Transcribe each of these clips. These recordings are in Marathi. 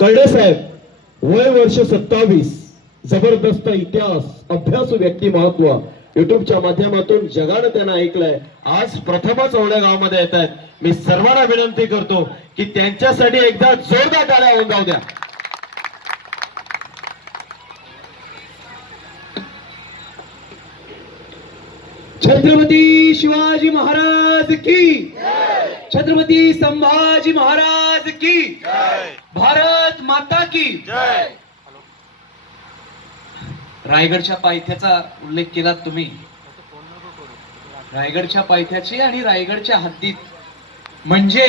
कर्डे साहेब वय वर्ष 27 जबरदस्त इतिहास अभ्यासू व्यक्तिमत्व युट्यूबच्या माध्यमातून जगानं त्यांना ऐकलंय. आज प्रथमच ओढे गावामध्ये येत आहेत. मी सर्वांना विनंती करतो की त्यांच्यासाठी एकदा जोरदार टाळ्या होऊन जाऊ द्या. छत्रपती शिवाजी महाराज की, छत्रपती संभाजी महाराज की, भारत माता की जय. रायगडच्या पायथ्याचा उल्लेख केला तुम्ही. रायगडच्या पायथ्याची आणि रायगडच्या हद्दीत म्हणजे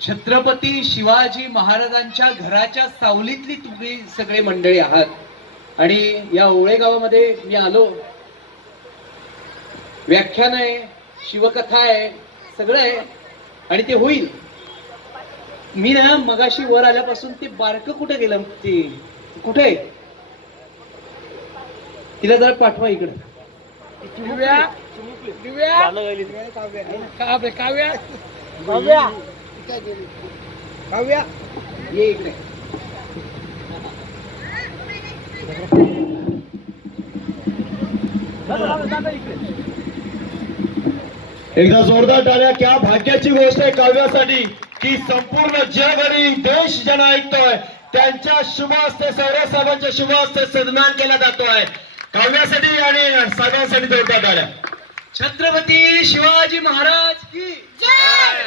छत्रपती शिवाजी महाराजांच्या घराच्या सावलीतली तुम्ही सगळे मंडळी आहात. आणि या ओळे गावामध्ये मी आलो. व्याख्यान आहे, शिवकथा आहे, सगळं आहे आणि ते होईल. मी ना मगाशी वर आल्यापासून ते बारकं कुठे गेलं, ते कुठे, तिला जरा पाठवा इकडे. ये इकडे. एकदा जोरदार टाळ्या. क्या भाग्याची गोष्ट आहे काव्यासाठी की संपूर्ण जग आणि देश ज्यांना ऐकतोय त्यांच्या शुभ हस्ते, सौरभ साहेबांच्या शुभ हस्ते सन्मान केला जातोय. काव्यासाठी आणि साहेबांसाठी जोरदार टाळ्या. छत्रपती शिवाजी महाराज की जय.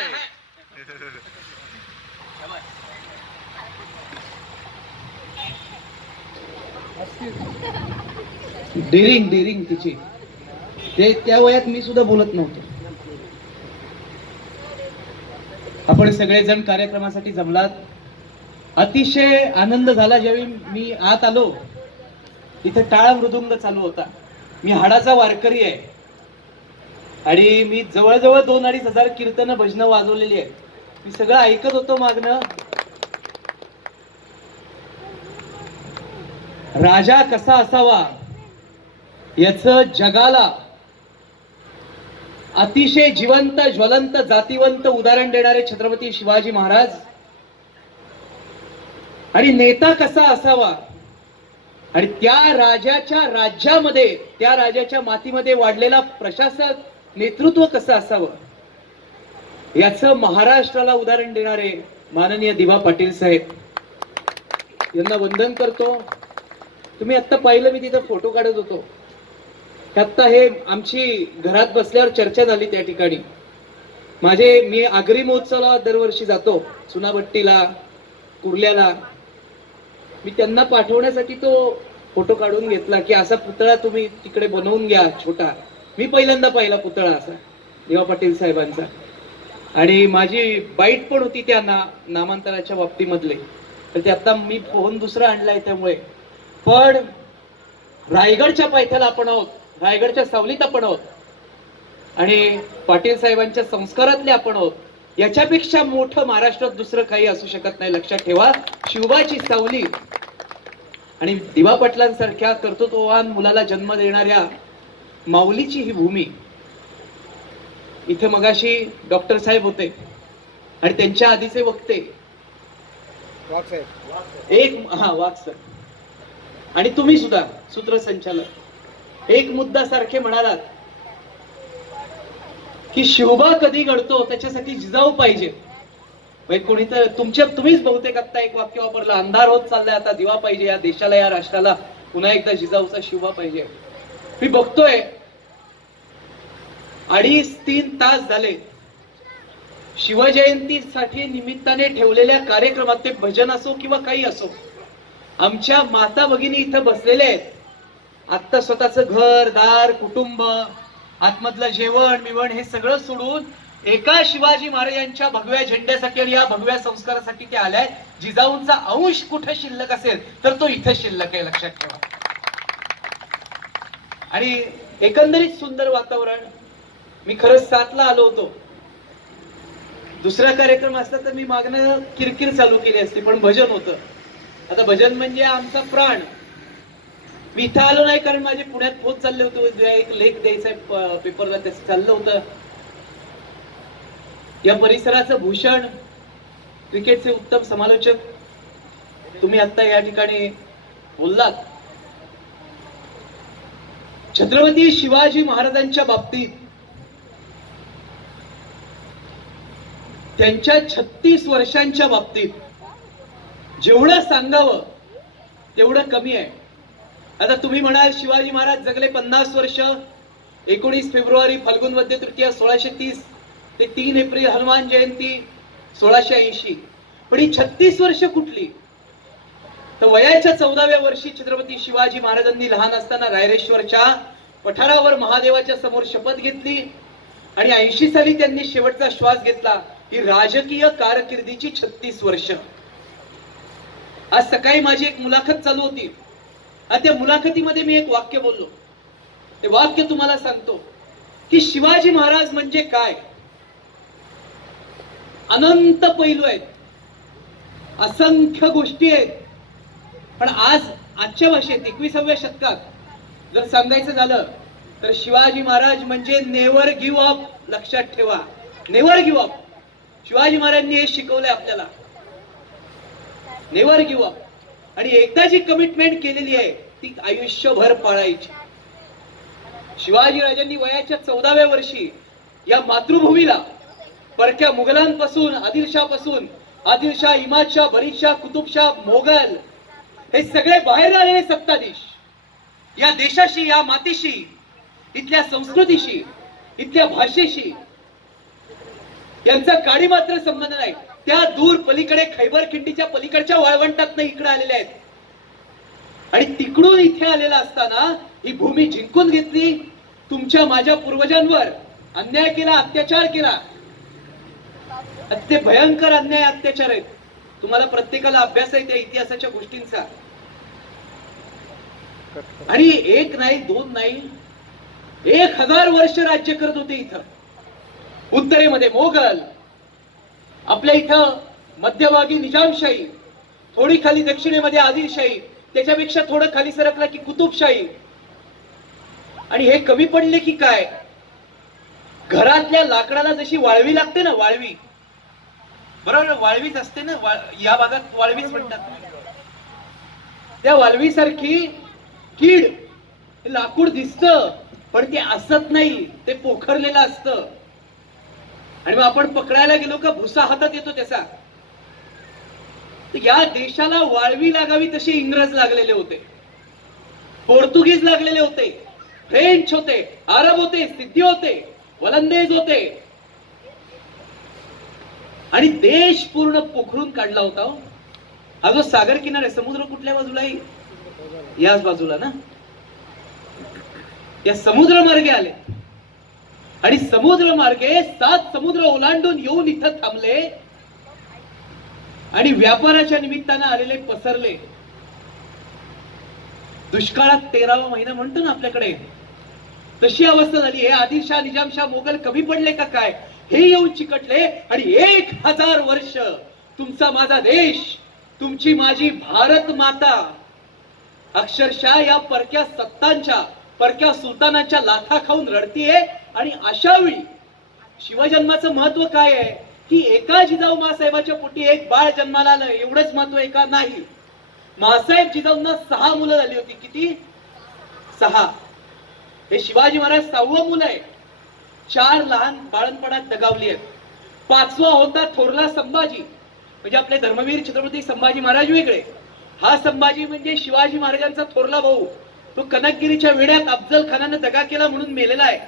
डेरिंग तिची, ते त्या वयात मी सुद्धा बोलत नव्हतो. आपण सगळेजण कार्यक्रमासाठी जमलात. अतिशय आनंद झाला ज्यावेळी मी आत आलो. इथे टाळ मृदुंग चालू होता. मी हाडाचा वारकरी आहे आणि मी जवळजवळ 2-2.5 हजार कीर्तन भजनं वाजवलेली आहेत. मी सगळं ऐकत होतो मागणं. राजा कसा असावा याचं जगाला अतिशय जिवंत, ज्वलंत, जातीवंत उदाहरण देणारे छत्रपती शिवाजी महाराज. आणि नेता कसा असावा आणि त्या राजाच्या राज्यामध्ये, त्या राजाच्या मातीमध्ये वाढलेला प्रशासक, नेतृत्व कसं असावं याचं महाराष्ट्राला उदाहरण देणारे माननीय दिवा पाटील साहेब यांना वंदन करतो. तुम्ही आता पाहिलं, मी तिथं फोटो काढत होतो. आता हे आमची घरात बसल्यावर चर्चा झाली त्या ठिकाणी. मी आगरी महोत्सवाला दरवर्षी जातो, चुनाभट्टीला, कुर्ल्याला. मी त्यांना पाठवण्यासाठी तो फोटो काढून घेतला की असा पुतळा तुम्ही तिकडे बनवून घ्या छोटा. मी पहिल्यांदा पाहिला पुतळा असा दिवा पाटील साहेबांचा. आणि माझी बाईट पण होती त्या नामांतराच्या बाबतीमधले. तर ते आता मी फोन दुसरा आणलाय त्यामुळे. पण रायगडच्या पायथ्याला आपण आहोत, रायगडच्या सावलीत आपण आहोत आणि पाटील साहेबांच्या संस्कारातले आपण आहोत. याच्यापेक्षा मोठं महाराष्ट्रात दुसरं काही असू शकत नाही. लक्षात ठेवा, शिवबाची सावली आणि दिवा पाटलांसारख्या कर्तृत्ववान मुलाला जन्म देणाऱ्या माऊलीची ही भूमी. इथे मगाशी डॉक्टर साहेब होते आणि त्यांच्या आधीचे वक्ते वाघ सर आणि तुम्ही सुद्धा सूत्रसंचालक एक मुद्दा सारखे म्हणालात की शिवबा कधी घडतो त्याच्यासाठी जिजाऊ पाहिजे. कोणी तर तुम्हीच बहुतेक आता एक वाक्य वापरलं, अंधार होत चाललाय, आता दिवा पाहिजे या देशाला, या राष्ट्राला, पुन्हा एकदा जिजाऊचा शिवबा पाहिजे. मी बघतोय 2.5-3 तास झाले शिवजयंतीसाठी निमित्ताने ठेवलेल्या कार्यक्रमात, ते भजन असो किंवा काही असो, आमच्या माता भगिनी इथं बसलेले आहेत. आता स्वतःचं घर दार, कुटुंब, आतमधलं जेवण बिवण हे सगळं सोडून एका शिवाजी महाराजांच्या भगव्या झेंड्यासाठी आणि या भगव्या संस्कारासाठी ते आल्याय. जिजाऊंचा अंश कुठे शिल्लक असेल तर तो इथं शिल्लक आहे, लक्षात ठेवा. आणि एकंदरीत सुंदर वातावरण. मी खरंच 7ला आलो होतो. दुसरा कार्यक्रम असता तर मी मागणं किरकिर चालू केली असती, पण भजन होतं. आता भजन म्हणजे आमचा प्राण. मी इथं आलो नाही कारण माझे पुण्यात पोच चालले होते, एक लेख द्यायचा पेपरला, त्याचं चाललं होतं. या परिसराचं भूषण, क्रिकेटचे उत्तम समालोचक तुम्ही आता या ठिकाणी बोललात, छत्रपती शिवाजी महाराजांच्या बाबतीत त्यांच्या 36 वर्षांच्या बाबतीत जेवढं सांगावं तेवढं कमी आहे. आता तुम्ही म्हणाल शिवाजी महाराज जगले 50 वर्ष, 19 फेब्रुवारी फाल्गुन वद्य तृतीया 1630 ते 3 एप्रिल हनुमान जयंती 1680. पण ही 36 वर्ष कुठली? तर वयाच्या 14व्या वर्षी छत्रपती शिवाजी महाराजांनी लहान असताना रायरेश्वरच्या पठारावर महादेवाच्या समोर शपथ घेतली आणि 80 साली त्यांनी शेवटचा श्वास घेतला. ही राजकीय कारकिर्दीची 36 वर्ष. आज सकाळी माझी एक मुलाखत चालू होती आणि त्या मुलाखतीमध्ये मी एक वाक्य बोललो. ते वाक्य तुम्हाला सांगतो की शिवाजी महाराज म्हणजे काय. अनंत पैलू आहेत, असंख्य गोष्टी आहेत. पण आजच्या भाषेत 21व्या शतकात जर सांगायचं झालं तर शिवाजी महाराज म्हणजे नेव्हर गिव्ह अप. लक्षात ठेवा, नेव्हर गिव्ह अप. शिवाजी महाराजांनी हे शिकवलंय आपल्याला, नेव्हर गिव्ह अप. आणि एकदा जी कमिटमेंट केलेली आहे ती आयुष्यभर पाळायची. शिवाजी राजांनी वयाच्या 14व्या वर्षी या मातृभूमीला परक्या मुघलांपासून, आदिलशाह, इमादशाह, बरीदशाह, कुतुबशाह, मोगल हे सगळे बाहेर आलेले सत्ताधीश या देशाशी, या मातीशी, इथल्या संस्कृतीशी, इथल्या भाषेशी यांचा काडी मात्र संबंध नाही. त्या दूर पलीकडे खैबर खिंडीच्या पलीकडच्या वाळवंटात इकडे आलेले आहेत आणि तिकडून इथे आलेला असताना ही भूमी जिंकून घेतली. तुमच्या माझ्या पूर्वजांवर अन्याय केला, अत्याचार केला. ते भयंकर अन्याय, अत्याचार आहेत. तुम्हाला प्रत्येकाला अभ्यास आहे त्या इतिहासाच्या गोष्टींचा. आणि एक नाही, दोन नाही, 1000 वर्ष राज्य करत होते इथं. उत्तरेमध्ये मोगल, आपल्या इथं मध्यभागी निजामशाही, थोडी खाली दक्षिणेमध्ये आदिलशाही, त्याच्यापेक्षा थोडं खाली सरकला की कुतुबशाही. आणि हे कमी पडले की काय, घरातल्या लाकडाला जशी वाळवी लागते ना, वाळवी, बरोबर वाळवीच असते ना, या भागात वाळवीच म्हणतात. त्या वाळवी सारखी कीड, लाकूड दिसतं पण ते असत नाही, ते पोखरलेलं असतं. आणि मग आपण पकडायला गेलो का भुसा हातात येतो त्याचा. या देशाला वाळवी लागावी तसे इंग्रज लागलेले होते, पोर्तुगीज लागलेले होते, फ्रेंच होते, अरब होते, सिद्धी होते, वलंदेज होते. आणि देश पूर्ण पोखरून काढला होता. हा जो सागर किनारा, समुद्र कुठल्या बाजूला आहे? याच बाजूला ना. या समुद्र मार्गे आले आणि समुद्र मार्गे 7 समुद्र ओलांडून येऊन इथं थांबले आणि व्यापाराच्या निमित्तानं आलेले पसरले. दुष्काळात 13वा महिना म्हणतो ना आपल्याकडे, तशी अवस्था झाली. हे आदिलशाह, निजामशाह, मोगल कमी पडले का काय? हे येऊन चिकटले आणि 1000 वर्ष तुमचा माझा देश, तुमची माझी भारत माता अक्षरशः या परक्या सत्तांच्या, परक्या सुलतानांच्या लाथा खाऊन रडतीये. आणि अशा वेळी शिवजन्माचं महत्व काय आहे की एका जिजाऊ मासाहेबाच्या पोटी एक बाळ जन्माला आलं, एवढंच महत्व आहे का? नाही. मासाहेब जिजाऊंना 6 मुलं झाली होती. किती? 6. हे शिवाजी महाराज 6वं मुलं आहे. 4 लहान बाळणपणात दगावली आहेत. 5वा होता थोरला संभाजी, म्हणजे आपले धर्मवीर छत्रपती संभाजी महाराज वेगळे. हा संभाजी म्हणजे शिवाजी महाराजांचा थोरला भाऊ. तो कनकगिरीच्या वेड्यात अफजल खानाने दगा केला म्हणून मेलेला आहे.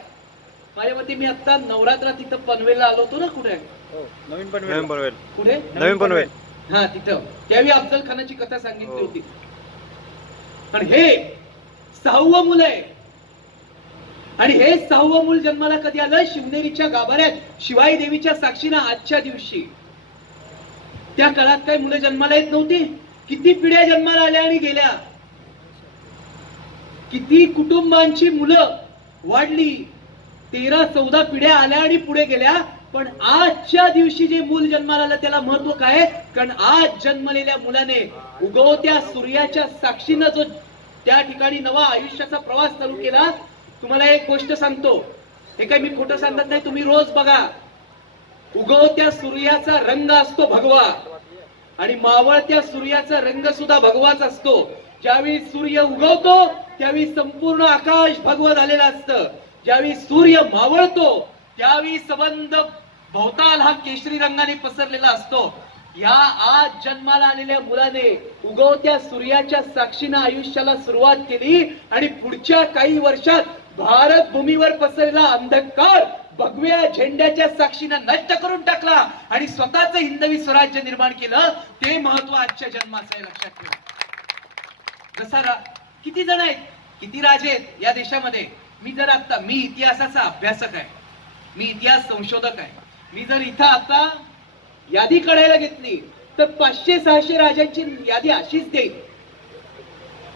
माझ्या मते मी आता नवरात्रात तिथं पनवेलला आलो होतो ना. कुठे? नवीन पनवेल. कुठे? नवीन पनवेल. हा, तिथं त्यावेळी अफजल खानाची कथा सांगितली होती. पण हे 6वं मुलं आहे. आणि हे 6वं मूल जन्माला कधी आलं? शिवनेरीच्या गाभाऱ्यात शिवाई देवीच्या साक्षीनं आजच्या दिवशी. त्या काळात काही मुलं जन्माला येत नव्हती. किती पिढ्या जन्माला आल्या आणि गेल्या, किती कुटुंबांची मुलं वाढली. 13-14 पिढ्या आल्या आणि पुढे गेल्या. पण आजच्या दिवशी जे मूल जन्माला आलं त्याला महत्व काय? कारण आज जन्मलेल्या मुलाने उगवत्या सूर्याच्या साक्षीनं जो त्या ठिकाणी नवा आयुष्याचा प्रवास चालू केला. तुम्हाला एक गोष्ट सांगतो, हे काही मी खोटं सांगत नाही, तुम्ही रोज बघा. उगवत्या सूर्याचा रंग असतो भगवा, आणि मावळत्या सूर्याचा रंग सुद्धा भगवाच असतो. ज्यावेळी सूर्य उगवतो त्यावेळी संपूर्ण आकाश भगव झालेलं असतं. ज्यावेळी सूर्य मावळतो त्यावेळी संबंध भोवताल हा केशरी रंगाने पसरलेला असतो. या आज जन्माला आलेल्या मुलाने उगवत्या सूर्याच्या साक्षीनं आयुष्याला सुरुवात केली आणि पुढच्या काही वर्षात भारत भूमीवर पसरलेला अंधकार भगव्या झेंड्याच्या साक्षीनं नष्ट करून टाकला आणि स्वतःच हिंदवी स्वराज्य निर्माण केलं. ते महत्व आजच्या जन्माचं आहे, लक्षात ठेवा. जसा किती जण आहेत, किती राजे आहेत या देशामध्ये. मी इतिहासाचा अभ्यासक आहे, मी इतिहास संशोधक आहे. मी जर इथं आता यादी काढायला घेतली तर 500-600 राजांची यादी अशीच देईल,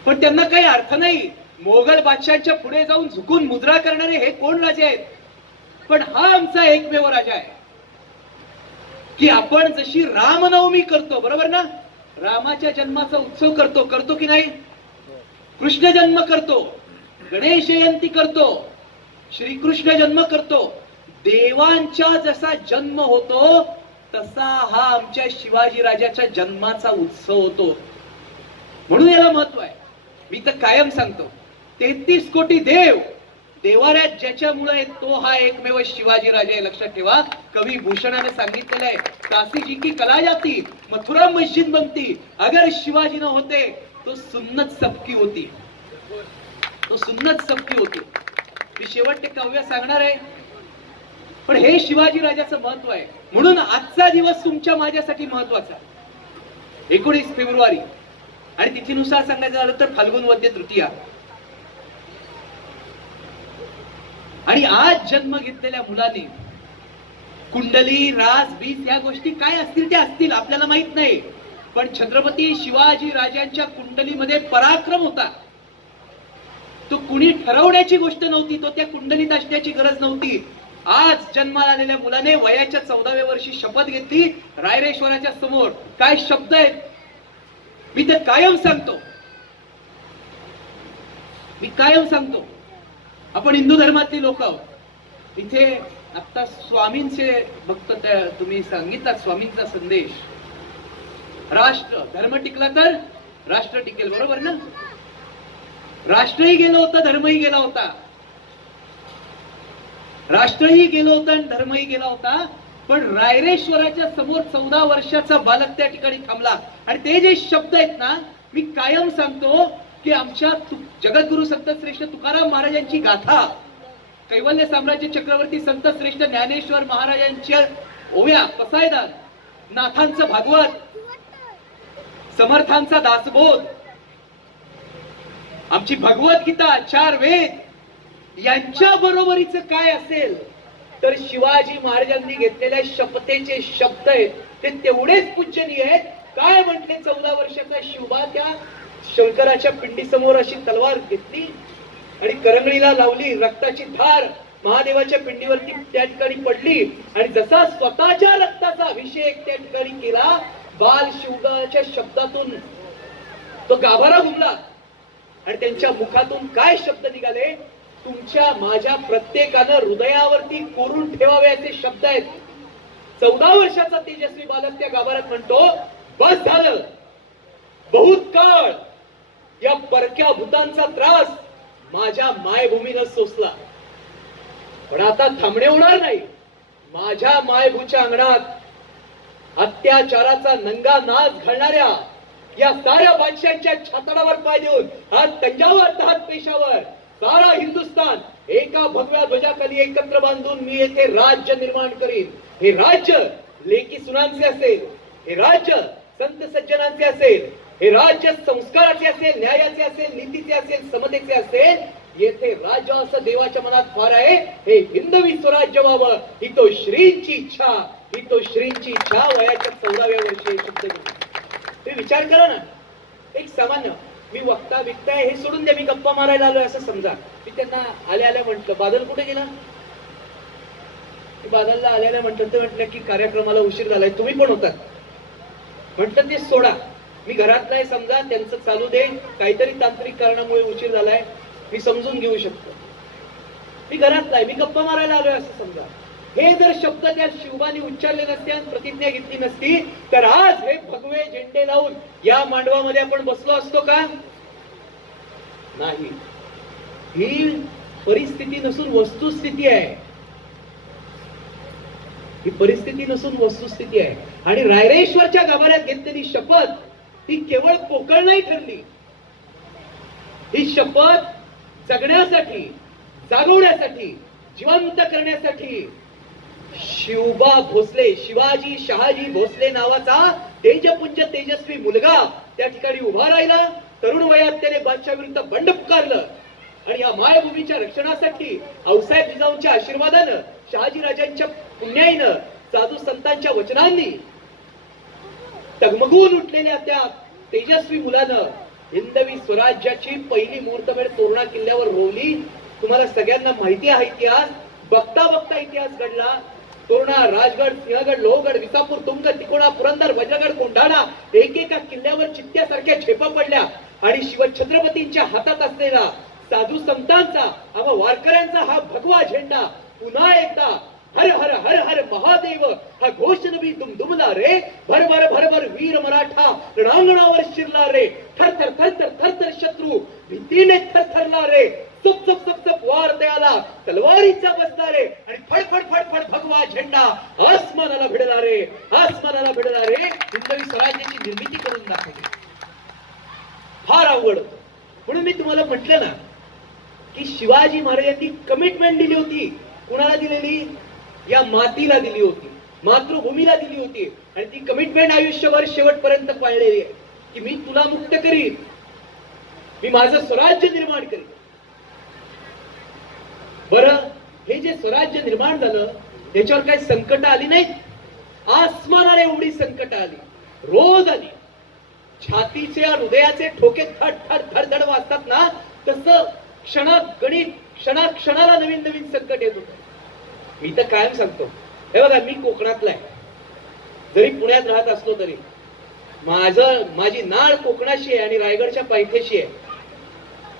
पण त्यांना काही अर्थ नाही. मोगल बादशाहांच्या पुढे जाऊन झुकून मुद्रा करणारे हे कोण राजे आहेत? पण हा आमचा एकमेव राजा आहे की आपण जशी रामनवमी करतो, बरोबर ना, रामाच्या जन्माचा उत्सव करतो की नाही? कृष्ण जन्म करतो, गणेश जयंती करतो, श्रीकृष्ण जन्म करतो. देवांचा जसा जन्म होतो तसा हा आमच्या शिवाजी राजाच्या जन्माचा उत्सव होतो. म्हणून याला महत्व आहे. मी तर कायम सांगतो 33 कोटी देव देवाऱ्यात ज्याच्यामुळे तो हा एकमेव शिवाजी राजा आहे, लक्षात ठेवा. कवी भूषणाने सांगितलेलं आहे, काशी जी की कला जाती मथुरा मस्जिद बनती, अगर शिवाजी न होते तो सुन्नत सबकी होती, तो सुन्नत सबकी होती. मी शेवटचे काव्य सांगणार आहे, पण हे शिवाजी राजाचं महत्व आहे. म्हणून आजचा दिवस तुमच्या माझ्यासाठी महत्वाचा. 19 फेब्रुवारी आणि तिथीनुसार सांगायचं झालं तर फाल्गुन वद्य तृतीया. आणि आज जन्म घेतलेल्या मुलाने कुंडली, रास, बीज या गोष्टी काय असतील त्या असतील, आपल्याला माहित नाही. पण छत्रपती शिवाजी राजांच्या कुंडलीमध्ये पराक्रम होता. तो कुणी ठरवण्याची गोष्ट नव्हती, तो त्या कुंडलीत असण्याची गरज नव्हती. आज जन्माला आलेल्या मुलाने वयाच्या 14व्या वर्षी शपथ घेतली रायरेश्वराच्या समोर. काय शब्द आहेत, मी तर कायम सांगतो, आपण हिंदू धर्मातली लोक आहोत. इथे आता स्वामींचे भक्त, तुम्ही सांगितला स्वामींचा संदेश, राष्ट्र धर्म टिकला तर राष्ट्र टिकेल, बरोबर ना. राष्ट्रही गेलं होतं, धर्मही गेला होता. राष्ट्रही गेलो होतं आणि धर्मही गेला होता. पण रायरेश्वराच्या समोर 14 वर्षाचा बालक त्या ठिकाणी थांबला. आणि ते जे शब्द आहेत ना, मी कायम सांगतो की आमच्या जगद्गुरु संत श्रेष्ठ तुकाराम महाराजांची गाथा, कैवल्य साम्राज्य चक्रवर्ती संत श्रेष्ठ ज्ञानेश्वर महाराजांच्या ओव्या, पसायदान, नाथांचं भागवत, समर्थांचा दासबोध, आमची भगवद्गीता, 4 वेद यांच्या बरोबरीचं काय असेल तर शिवाजी महाराजांनी घेतलेल्या शपथेचे शब्द आहेत ते तेवढेच पूजनीय आहेत. काय म्हटले, 14 वर्षाचा शिवबा त्या शंकराच्या पिंडी समोर अशी तलवार घेतली आणि करंगळीला लावली, रक्ताची धार महादेवाच्या पिंडीवरती त्या ठिकाणी पडली आणि जसा स्वतःच्या रक्ताचा अभिषेक त्या ठिकाणी केला, बाल शिवबाच्या शब्दातून तो गाभारा घुमला आणि त्यांच्या मुखातून काय शब्द निघाले, तुमच्या माझ्या प्रत्येकानं हृदयावरती कोरून ठेवावे असे शब्द आहेत. 14 वर्षाचा तेजस्वी बालक त्या गाभाऱ्यात म्हणतो, बस झालं, बहुत काळ या परक्या भूतांचा त्रास माझ्या मायभूमीनं सोसला, पण आता थांबणे होणार नाही. माझ्या मायभूच्या अंगणात अत्याचाराचा नंगा नाच घालणाऱ्या या साऱ्या बादशांच्या छातडावर पाय देऊन हात तंजावर तहात पेशावर सारा हिंदुस्थान एका भगव्या ध्वजाखाली एकत्र बांधून मी येथे राज्य निर्माण करीन. हे राज्य लेकी सुनांचे असेल, हे राज्य संत सज्जनांचे असेल, हे राज्य संस्काराचे असेल, न्यायाचे असेल, नीतीचे असेल, समतेचे असेल. येथे राज्य असं देवाच्या मनात फार आहे. हे हिंदवी स्वराज्य व्हावं ही तो श्रींची इच्छा, ही तो श्रींची इच्छा. वयाच्या 14व्या वर्षी शब्द तुम्ही विचार करा ना. एक सामान्य मी वक्ता विकताय हे सोडून द्या, मी गप्पा मारायला आलोय असं समजा. मी त्यांना आल्या म्हंटल, बादल कुठे गेला? बादलला आल्या म्हंटल तर म्हटलं की कार्यक्रमाला उशीर झालाय, तुम्ही पण होतात. म्हटलं ते सोडा, मी घरातला आहे समजा, त्यांचं चालू दे, काहीतरी तांत्रिक कारणामुळे उशीर झालाय, मी समजून घेऊ शकतो. मी घरातला आहे, मी गप्पा मारायला आलोय असं समजा. हे जर शब्द त्या शिवबाने उच्चारले नसते आणि प्रतिज्ञा घेतली नसती तर आज हे भगवे झेंडे लावून या मांडवामध्ये आपण बसलो असतो का? नाही. ही परिस्थिती नसून वस्तुस्थिती आहे. ही परिस्थिती नसून वस्तुस्थिती आहे. आणि रायरेश्वरच्या गाभाऱ्यात घेतलेली शपथ ही केवळ पोकळ नाही ठरली. ही शपथ जगण्यासाठी, जागवण्यासाठी, जिवंत करण्यासाठी शिवबा भोसले, शिवाजी शहाजी भोसले नावाचा तेजपुंज तेजस्वी मुलगा त्या ठिकाणी उभा राहिला. तरुण वयात त्याने बादशाह विरुद्ध बंड पुकारलं आणि या मायभूमीच्या रक्षणासाठी आऊसाहेब जिजाऊंच्या आशीर्वादानं, शहाजी राजांच्या पुण्याईनं, साधू संतांच्या वचनांनी तगमगून उठलेल्या त्या तेजस्वी मुलानं हिंदवी स्वराज्याची पहिली मुहूर्तमेढ तोरणा किल्ल्यावर रोवली. तुम्हाला सगळ्यांना माहिती आहे इतिहास. बघता बघता इतिहास घडला. तोरणा, राजगड, सिंहगड, लोहगड, विसापूर, तुंगगड, तिकोणा, पुरंदर, वज्रगड, कोंढाणा एकेका किल्ल्यावर चित्त्यासारख्या झेपा पडल्या आणि शिवछत्रपतींच्या हातात असलेला साधू संतांचा, आम्हा वारकऱ्यांचा हा भगवा झेंडा पुन्हा एकदा हर हर हर हर महादेव हा घोष नवी दुमदुमला रे. भर भर भर भर वीर मराठा रणांगणावर शिरला रे. थर थर थर थर थर थर शत्रू भीतीने थरथरला रे. सप सप सप सप वार दयाला तलवारीचा बसला रे. आणि फड फड फड फड भगवा झेंडा आसमानाला भिडला रे. आसमानाला भिडला रे. हिंदवी स्वराज्याची निर्मिती करून दाखवली. फार अवघड होतं. म्हणून मी तुम्हाला म्हटलं ना की शिवाजी महाराजांनी कमिटमेंट दिली होती. कुणाला दिलेली? या मातीला दिली होती, मातृभूमीला दिली होती. आणि ती कमिटमेंट आयुष्यभर शेवटपर्यंत पाळलेली आहे की मी तुला मुक्त करीन, मी माझं स्वराज्य निर्माण करीन. बरं, हे जे स्वराज्य निर्माण झालं त्याच्यावर काही संकट आली नाहीत? आसमानाला एवढी संकट आली, रोज आली. छातीचे हृदयाचे ठोके थड थड थड थड वाजतात ना, तसं क्षणाला नवीन नवीन संकट येत होतं. मी तर कायम सांगतो, हे बघा, मी कोकणातला आहे. जरी पुण्यात राहत असलो तरी माझी नाळ कोकणाशी आहे आणि रायगडच्या पायथ्याशी आहे.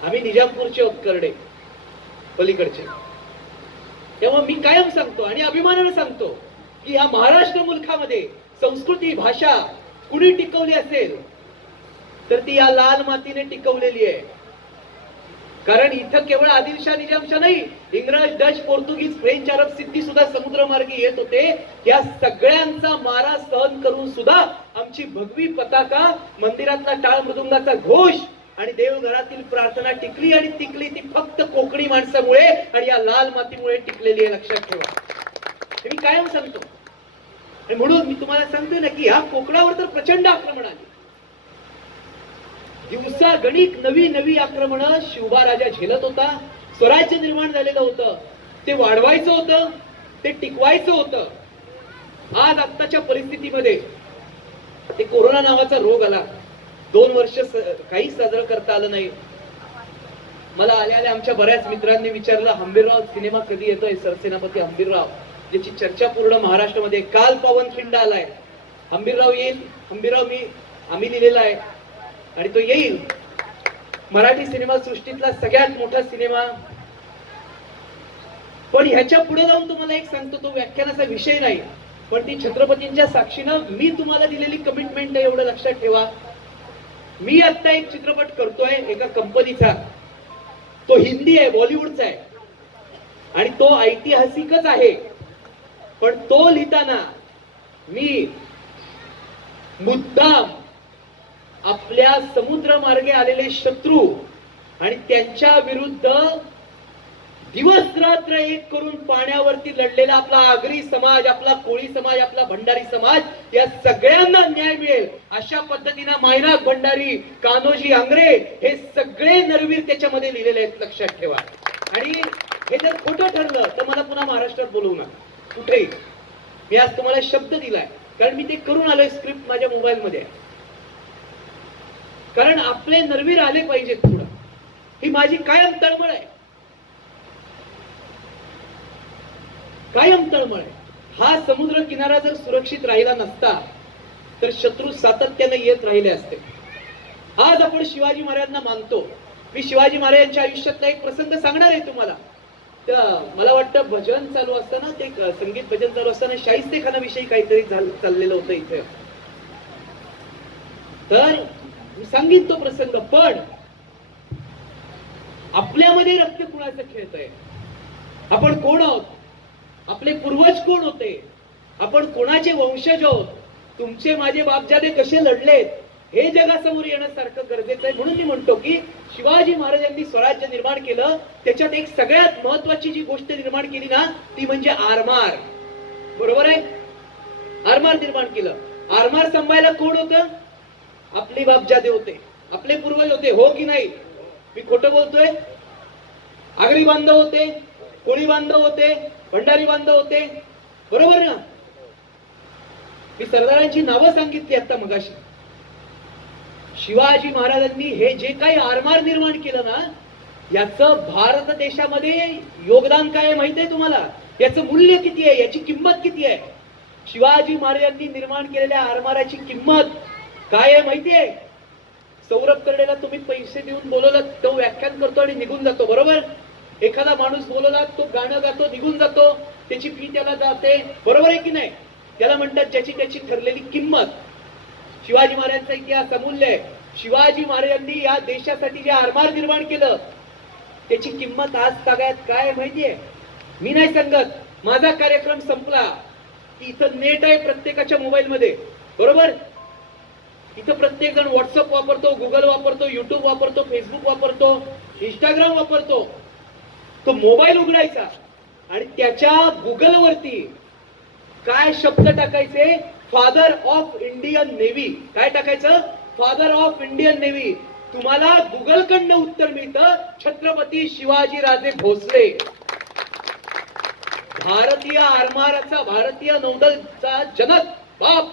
आम्ही निजामपूरचे उत्कर्डे पलीकडचे. तेव्हा मी कायम सांगतो आणि अभिमानाने सांगतो की या महाराष्ट्र मुलखामध्ये संस्कृती, भाषा कुणी टिकवली असेल तर ती या लाल मातीने टिकवलेली आहे. कारण इथं केवळ आदिलशाह निजामशाह नाही, इंग्रज, डच, पोर्तुगीज, फ्रेंच, अरब, सिद्धी सुद्धा समुद्रमार्गी येत होते. या सगळ्यांचा मारा सहन करून सुद्धा आमची भगवी पताका, मंदिरातला टाळ मृदुंगाचा घोष आणि देवघरातील प्रार्थना टिकली. आणि टिकली ती फक्त कोकणी माणसामुळे आणि या लाल मातीमुळे टिकलेली आहे. लक्षात ठेवा, हे मी कायम सांगतो. आणि म्हणून मी तुम्हाला सांगतोय ना की ह्या कोकणावर तर प्रचंड आक्रमण आली. दिवसा गणित नवी नवी आक्रमण शिवबा राजा झेलत होता. स्वराज्य निर्माण झालेलं होतं, ते वाढवायचं होतं, ते टिकवायचं होतं. आज आत्ताच्या परिस्थितीमध्ये ते कोरोना नावाचा रोग आला. 2 वर्ष काही साजरं करता आलं नाही. मला आल्या आमच्या बऱ्याच मित्रांनी विचारलं, हंबीरराव सिनेमा कधी येतोय? सरसेनापती हंबीरराव, ज्याची चर्चा पूर्ण महाराष्ट्रामध्ये. काल पावनखिंड आलाय. हंबीरराव येईल. हंबीरराव आम्ही लिहिलेला आहे आणि तो येईल. मराठी सिनेमा सृष्टीतला सगळ्यात मोठा सिनेमा. पण ह्याच्या पुढे जाऊन तुम्हाला एक सांगतो, तो व्याख्यानाचा विषय नाही, पण ती छत्रपतींच्या साक्षीनं मी तुम्हाला दिलेली कमिटमेंट आहे. एवढं लक्षात ठेवा. मी आता एक चित्रपट करतोय एका कंपनीचा. तो हिंदी आहे, बॉलिवूडचा आहे आणि तो ऐतिहासिकच आहे. पण तो लिहिताना मी मुद्दाम आपल्या समुद्र मार्गे आलेले शत्रू आणि त्यांच्या विरुद्ध दिवस रात्र एक करून पाण्यावरती लढलेला आपला आगरी समाज, आपला कोळी समाज, आपला भंडारी समाज, या सगळ्यांना न्याय मिळेल अशा पद्धतीनं मायनाक भंडारी, कान्होजी आंग्रे हे सगळे नरवीर त्याच्यामध्ये लिहिलेले आहेत. लक्षात ठेवा. आणि हे जर खोटं ठरलं तर मला पुन्हा महाराष्ट्रात बोलवू नका कुठेही. मी आज तुम्हाला शब्द दिलाय, कारण मी ते करून आलोय. स्क्रिप्ट माझ्या मोबाईल मध्ये आहे. कारण आपले नरवीर आले पाहिजेत पुढं, ही माझी कायम तळमळ आहे. कायम तळमळ आहे. हा समुद्र किनारा जर सुरक्षित राहिला नसता तर शत्रू सातत्याने येत राहिले असते. आज आपण शिवाजी महाराजांना मानतो. मी शिवाजी महाराजांच्या आयुष्यातला एक प्रसंग सांगणार आहे तुम्हाला. मला वाटतं भजन चालू असताना ते संगीत भजन चालू असताना शाहिस्तेखानाविषयी काहीतरी चाललेलं होतं इथे. तर मी सांगितलं तो प्रसंग, पण आपल्यामध्ये रक्त कुणाचं खेळतंय? आपण कोण आहोत? आपले पूर्वज कोण होते? आपण कोणाचे वंशज आहोत? तुमचे माझे बापजादे कसे लढलेत हे जगासमोर येण्यासारखं गरजेचं आहे. म्हणून मी म्हणतो की शिवाजी महाराजांनी स्वराज्य निर्माण केलं, त्याच्यात एक सगळ्यात महत्वाची जी गोष्ट निर्माण केली ना ती म्हणजे आरमार. बरोबर आहे? आरमार निर्माण केलं. आरमार सांभाळायला कोण होतं? आपले बापजादे होते, आपले पूर्वज होते. हो की नाही? मी खोटं बोलतोय? आगरी बांधव होते, कोळी बांधव होते, भंडारी बांधव होते, बरोबर ना? मी सरदारांची नावं सांगितली आता मगाशी. शिवाजी महाराजांनी हे जे काही आरमार निर्माण केलं ना, याचं भारत देशामध्ये योगदान काय आहे माहिती आहे तुम्हाला? याचं मूल्य किती आहे, याची किंमत किती आहे? शिवाजी महाराजांनी निर्माण केलेल्या आरमाराची किंमत काय आहे माहिती आहे? सौरभ कर्डेला तुम्ही पैसे देऊन बोलवलं, तो व्याख्यान करतो आणि निघून जातो, बरोबर? एखादा माणूस बोलवला, तो गाणं गातो, निघून जातो, त्याची फी त्याला जाते, बरोबर आहे की नाही? त्याला म्हणतात ज्याची त्याची ठरलेली किंमत. शिवाजी महाराजांचा इतिहास अमूल्य आहे. शिवाजी महाराजांनी या देशासाठी जे आरमार निर्माण केलं त्याची किंमत आज तागायत काय माहितीये? मी नाही सांगत. माझा कार्यक्रम संपला की इथं नेट आहे प्रत्येकाच्या मोबाईल मध्ये, बरोबर? इथं प्रत्येक जण व्हॉट्सअप वापरतो, गुगल वापरतो, युट्यूब वापरतो, फेसबुक वापरतो, इंस्टाग्राम वापरतो. तो मोबाईल उघडायचा आणि त्याच्या गुगल वरती काय शब्द टाकायचे? Father of Indian navy. काय टाकायचं? Father of Indian navy. तुम्हाला गुगल कडनं उत्तर मिळतं छत्रपती शिवाजी राजे भोसले. भारतीय आरमाराचा, भारतीय नौदलचा जनक बाप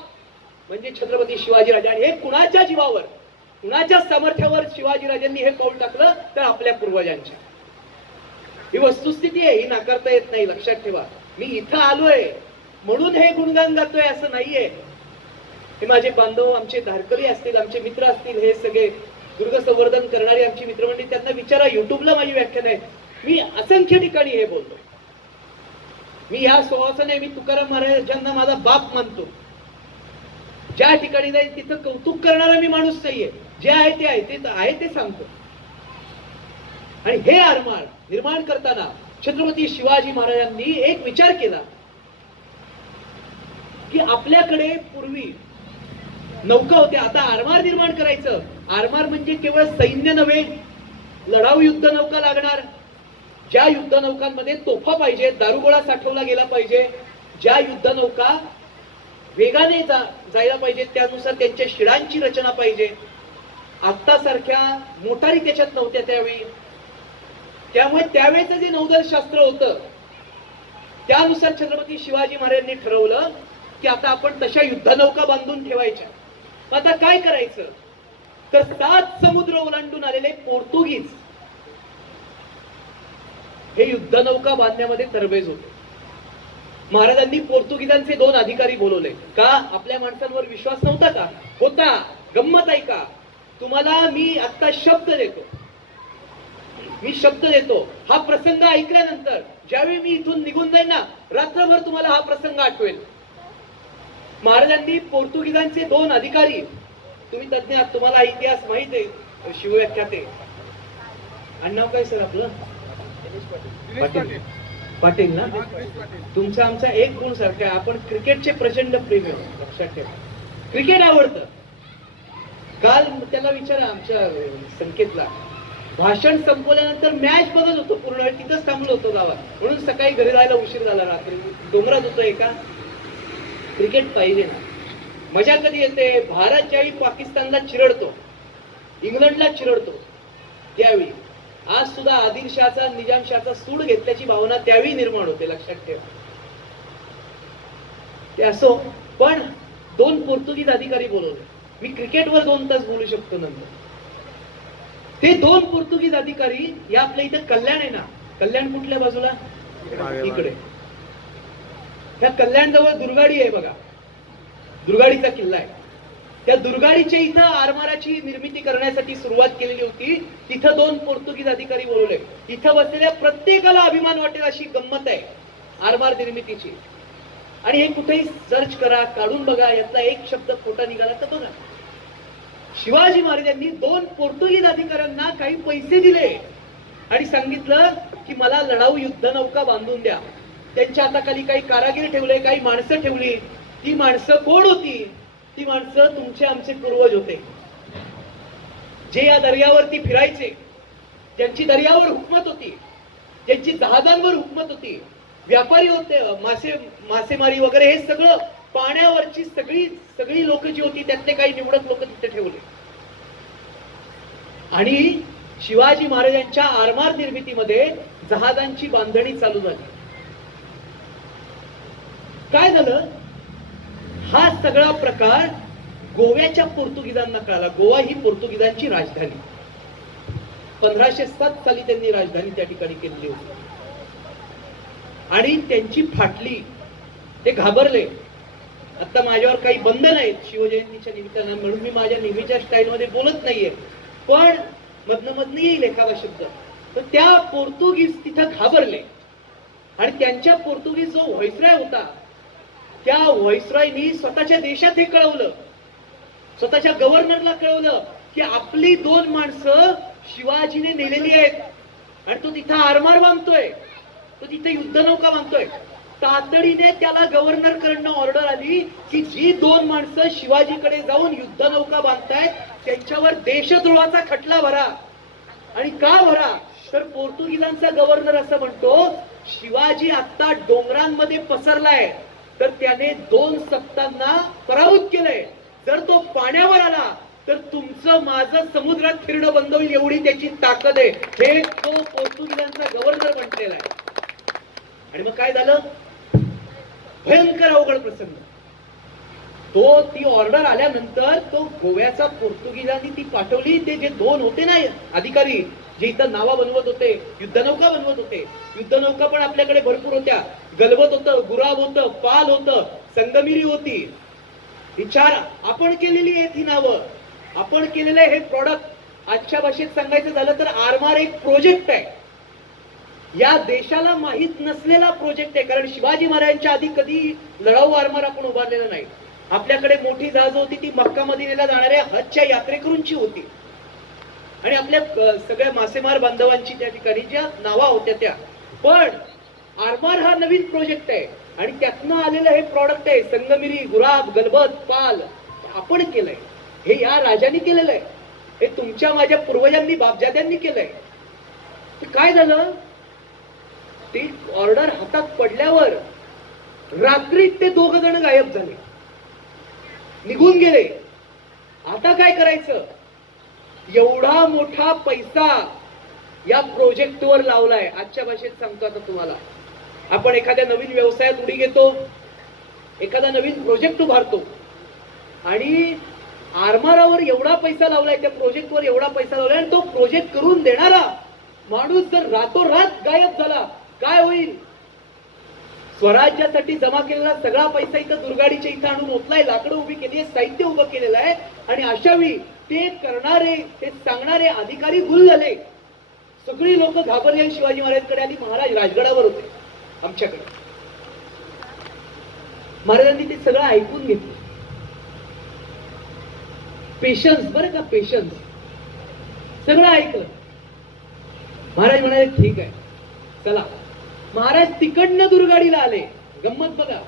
म्हणजे छत्रपती शिवाजी राजे. आणि हे कुणाच्या जीवावर, कुणाच्या सामर्थ्यावर शिवाजी राजांनी हे पाऊल टाकलं? तर आपल्या पूर्वजांच्या. ही वस्तुस्थिती आहे, ही नाकारता येत नाही, लक्षात ठेवा. मी इथं आलोय म्हणून हे गुणगान गातोय असं नाहीये. हे माझे बांधव, आमचे धारकरी असतील, आमचे मित्र असतील, हे सगळे दुर्ग संवर्धन करणारी आमची मित्रमंडळी, त्यांना विचारा, युट्यूबला माझी व्याख्यान आहे. मी असंख्य ठिकाणी हे बोलतो. मी या सुवासने, मी तुकाराम महाराजांना माझा बाप मानतो. ज्या ठिकाणी जाईल तिथं कौतुक करणारा मी माणूस नाहीये. जे आहे ते आहे, ते आहे ते सांगतो. आणि हे आरमार निर्माण करताना छत्रपती शिवाजी महाराजांनी एक विचार केला की आपल्याकडे पूर्वी नौका होत्या, आता आरमार निर्माण करायचं. आरमार म्हणजे केवळ सैन्य नव्हे, लढाऊ युद्ध नौका लागणार. ज्या युद्ध नौकांमध्ये तोफा पाहिजे, दारुगोळा साठवला गेला पाहिजे, ज्या युद्ध नौका वेगाने जायला पाहिजे, त्यानुसार त्यांच्या शिडांची रचना पाहिजे. आता सारख्या मोटारी त्याच्यात नव्हत्या त्यावेळी. त्यामुळे त्यावेळेचं जे नौदल शास्त्र होतं त्यानुसार छत्रपती शिवाजी महाराजांनी ठरवलं की आता आपण तशा युद्ध नौका बांधून ठेवायच्या. आता काय करायचं? तर 7 समुद्र ओलांडून आलेले पोर्तुगीज हे युद्ध नौका बांधण्यामध्ये तरबेज होते. महाराजांनी पोर्तुगीजांचे 2 अधिकारी बोलवले. का? आपल्या माणसांवर विश्वास नव्हता का? होता. गंमत आहे का? तुम्हाला मी आता शब्द देतो, मी शब्द देतो. हा प्रसंग ऐकल्यानंतर ज्यावेळी मी इथून निघून जाईन ना, रात्रभर तुम्हाला हा प्रसंग आठवेल. महाराजांनी पोर्तुगीजांचे 2 अधिकारी, तुम्ही तज्ञ आहात, तुम्हाला इतिहास माहित आहे, शिवव्याख्याते. नाव काय सर आपलं? पाटील. पाटील ना? तुमचा आमचा एक गुण सारखा आहे, आपण क्रिकेटचे प्रचंड प्रेमी आहोत, लक्षात ठेवा. क्रिकेट आवडतं. काल त्याला विचारा आमच्या संकेतला, भाषण संपवल्यानंतर मॅच बघत होतो पूर्ण वेळ, तिथंच थांबलो होतो गावात, म्हणून सकाळी घरी जायला उशीर झाला. रात्री डोंगरात होतो एका. क्रिकेट पाहिजे ना, मजा कधी येते? भारत ज्यावेळी पाकिस्तानला चिरडतो, इंग्लंडला चिरडतो, त्यावेळी आज सुद्धा आदिलशहाचा, निजामशहाचा सूड घेतल्याची भावना त्यावेळी निर्माण होते, लक्षात ठेवा. ते असो, पण 2 पोर्तुगीज अधिकारी बोलवले. मी क्रिकेटवर 2 तास बोलू शकतो नंतर. ते 2 पोर्तुगीज अधिकारी, या आपल्या इथे कल्याण आहे ना, कल्याण कुठल्या बाजूला? इकडे. त्या कल्याण जवळ दुर्गाडी आहे बघा, दुर्गाडीचा किल्ला आहे. त्या दुर्गाडीच्या इथं आरमाराची निर्मिती करण्यासाठी सुरुवात केलेली होती. तिथं 2 पोर्तुगीज अधिकारी बोलवले. इथं बसलेल्या प्रत्येकाला अभिमान वाटेल अशी गंमत आहे आरमार निर्मितीची. आणि हे कुठेही सर्च करा, काढून बघा, यातला एक शब्द खोटा निघाला तर बघा. शिवाजी महाराजांनी 2 पोर्तुगीज अधिकाऱ्यांना काही पैसे दिले आणि सांगितलं की मला लढाऊ युद्धनौका बांधून द्या. त्यांच्या हाताखाली काही कारागीर ठेवले, काही माणसं ठेवली. ती माणसं कोण होती? ती माणसं तुमचे आमचे पूर्वज होते, जे या दर्यावरती फिरायचे, ज्यांची दर्यावर हुकमत होती, ज्यांची जहाजांवर हुकमत होती, व्यापारी होते, मासेमारी वगैरे, हे सगळं पाण्यावरची सगळी लोक जी होती त्यातले काही निवडक लोक तिथे ठेवले. आणि शिवाजी महाराजांच्या आरमार निर्मितीमध्ये जहाजांची बांधणी चालू झाली. काय झालं? हा सगळा प्रकार गोव्याच्या पोर्तुगीजांना कळाला. गोवा ही पोर्तुगीजांची राजधानी. 1507 साली त्यांनी राजधानी त्या ठिकाणी केलेली होती आणि त्यांची फाटली. ते घाबरले. आता माझ्यावर काही बंधन आहेत शिवजयंतीच्या निमित्तानं, म्हणून मी माझ्या नेहमीच्या स्टाईलमध्ये बोलत नाहीये, पण मधनं येईल एखादा शब्द. तर त्या पोर्तुगीज तिथं घाबरले आणि त्यांच्या पोर्तुगीज जो व्हाईसरॉय होता, त्या व्हाईसरॉयनी स्वतःच्या देशात हे कळवलं, स्वतःच्या गव्हर्नरला कळवलं की आपली 2 माणसं शिवाजीने नेलेली आहेत आणि तो तिथं आरमार बांधतोय, तो तिथे युद्धनौका बांधतोय. तातडीने त्याला गव्हर्नर कडनं ऑर्डर आली की जी 2 माणसं शिवाजीकडे जाऊन युद्धनौका बांधतायत त्यांच्यावर देशद्रोहाचा खटला भरा. आणि का भरा? तर पोर्तुगीजांचा गव्हर्नर असं म्हणतो, शिवाजी आता डोंगरांमध्ये पसरलाय, तर त्याने 2 सप्तांना पराभूत केलंय. जर तो पाण्यावर आला तर तुमचं माझं समुद्रात फिरणं बंद होईल, एवढी त्याची ताकद आहे. हे तो पोर्तुगीजांचा गव्हर्नर म्हटलेला आहे. आणि मग काय झालं? भयंकर अवघड प्रसंग. ती ऑर्डर आल्यानंतर तो गोव्याचा पोर्तुगीजांनी ती पाठवली. ते जे 2 होते ना अधिकारी, जे इथं नावा बनवत होते, युद्धनौका बनवत होते, युद्धनौका पण आपल्याकडे भरपूर होत्या. गलबत होतं, गुराब होतं, पाल होतं, संगमिरी होती. विचार आपण केलेली आहेत ही नावं, आपण केलेलं आहे हे प्रॉडक्ट. आजच्या भाषेत सांगायचं झालं तर आरमार एक प्रोजेक्ट आहे, या देशाला माहित नसलेला प्रोजेक्ट आहे. कारण शिवाजी महाराजांच्या आधी कधी लढाऊ आरमार आपण उभारलेला नाही. आपल्याकडे मोठी जहाज होती ती मक्का मदिनेला जाणाऱ्या हजच्या यात्रेकरूंची होती आणि आपल्या सगळ्या मासेमार बांधवांची त्या ठिकाणी ज्या नावा होत्या त्या. पण आरमार हा नवीन प्रोजेक्ट आहे आणि त्यातनं आलेलं हे प्रॉडक्ट आहे. संगमिरी, गुराब, गलबत, पाल आपण केलंय. हे या राजांनी केलेलं आहे. हे तुमच्या माझ्या पूर्वजांनी, बापजाद्यांनी केलंय. काय झालं? ती ऑर्डर हातात पडल्यावर रात्रीत ते 2 जण गायब झाले, निघून गेले. आता काय करायचं? एवढा मोठा पैसा या प्रोजेक्टवर लावलाय. आजच्या भाषेत सांगतो आता तुम्हाला, आपण एखाद्या नवीन व्यवसायात उडी घेतो, एखादा नवीन प्रोजेक्ट उभारतो आणि आरमारावर एवढा पैसा लावलाय, त्या प्रोजेक्टवर एवढा पैसा लावलाय आणि तो प्रोजेक्ट करून देणारा माणूस जर रातोरात गायब झाला, काय होईल? स्वराज्यासाठी जमा केलेला सगळा पैसा इथं दुर्गाडीच्या इथं आणून ओतलाय, लाकडं उभी केली आहे, साहित्य उभं केलेलं आहे आणि अशा वेळी ते करणारे, ते सांगणारे अधिकारी गुल झाले. सगळी लोक घाबरले. शिवाजी महाराजांकडे आली. महाराज राजगडावर होते आमच्याकडे. महाराजांनी ते सगळं ऐकून घेतलं. पेशन्स, बरं का, पेशन्स. सगळं ऐकलं. महाराज म्हणाले ठीक आहे चला. महाराज तिकडनं दुर्गाडीला आले. गंमत बघा,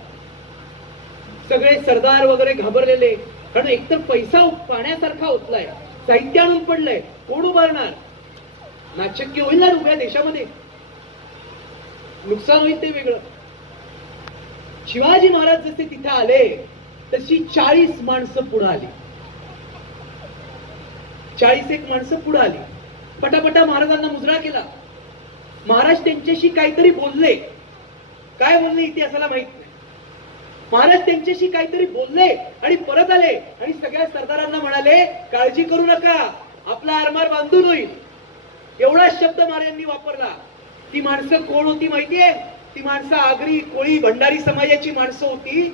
सगळे सरदार वगैरे घाबरलेले, कारण एकतर पैसा पाण्यासारखा ओतलाय, साहित्य आणून पडलंय, कोण उभारणार? नाचक्य होईल ना उभ्या देशामध्ये, नुकसान होईल ते वेगळं. शिवाजी महाराज जसे तिथे आले तशी 40 माणसं पुढे आली. 41 माणसं पुढे आली. पटापटा महाराजांना मुजरा केला. महाराज त्यांच्याशी काहीतरी बोलले. काय बोलले इतिहासाला माहित नाही. महाराज त्यांच्याशी काहीतरी बोलले आणि परत आले आणि सगळ्या सरदारांना म्हणाले काळजी करू नका, आपला आरमार बांधून होईल. एवढा शब्द महाराजांनी वापरला. ती माणसं कोण होती माहितीये? ती माणसं आगरी, कोळी, भंडारी समाजाची माणसं होती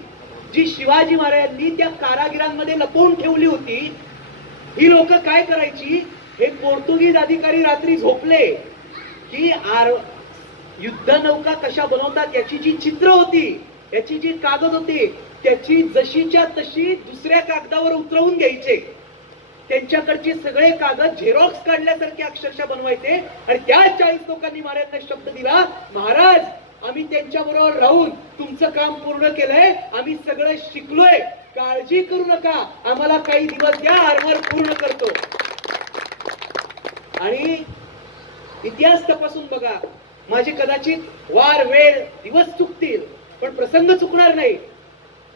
जी शिवाजी महाराजांनी त्या कारागिरांमध्ये लपवून ठेवली होती, ही लोक काय करायची, हे पोर्तुगीज अधिकारी रात्री झोपले की युद्ध नौका कशा बनवतात याची जी चित्र होती, याची जी कागद होती, त्याची जशीच्या तशी दुसऱ्या कागदावर उतरवून घ्यायचे. त्यांच्याकडचे सगळे कागद झेरॉक्स काढल्यासारखे अक्षरशः बनवायचे आणि त्या 40 लोकांनी महाराजांना शब्द दिला, महाराज आम्ही त्यांच्या बरोबर राहून तुमचं काम पूर्ण केलंय, आम्ही सगळं शिकलोय, काळजी करू नका, आम्हाला काही दिवस द्या, आर्मर पूर्ण करतो. आणि इतिहास तपासून बघा, माझे कदाचित वार वेळ दिवस चुकतील पण प्रसंग चुकणार नाही.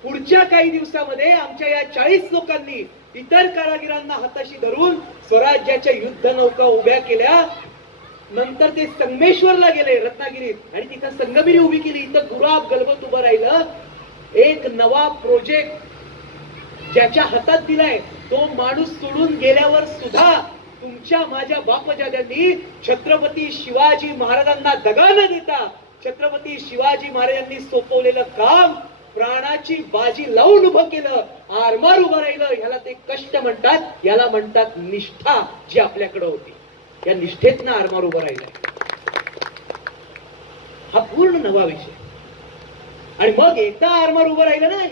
पुढच्या काही दिवसामध्ये आमच्या या 40 लोकांनी इतर कारागिरांना हाताशी धरून स्वराज्याच्या युद्ध नौका उभ्या केल्या. नंतर ते संगमेश्वरला गेले रत्नागिरीत आणि तिथं संगमिरी उभी केली. इथं गुलाब गलबत उभं राहिलं. एक नवा प्रोजेक्ट ज्याच्या हातात दिलाय तो माणूस सोडून गेल्यावर सुद्धा तुमच्या माझ्या बापजाद्यांनी छत्रपती शिवाजी महाराजांना दगा न देता छत्रपती शिवाजी महाराजांनी सोपवलेलं काम प्राणाची बाजी लावून उभं केलं, आरमार उभं राहिलं. ह्याला ते कष्ट म्हणतात, याला म्हणतात निष्ठा जी आपल्याकडे होती. या निष्ठेतनं आरमार उभं राहिलं. हा पूर्ण नवा विषय. आणि मग एकदा आरमार उभं राहिलं ना,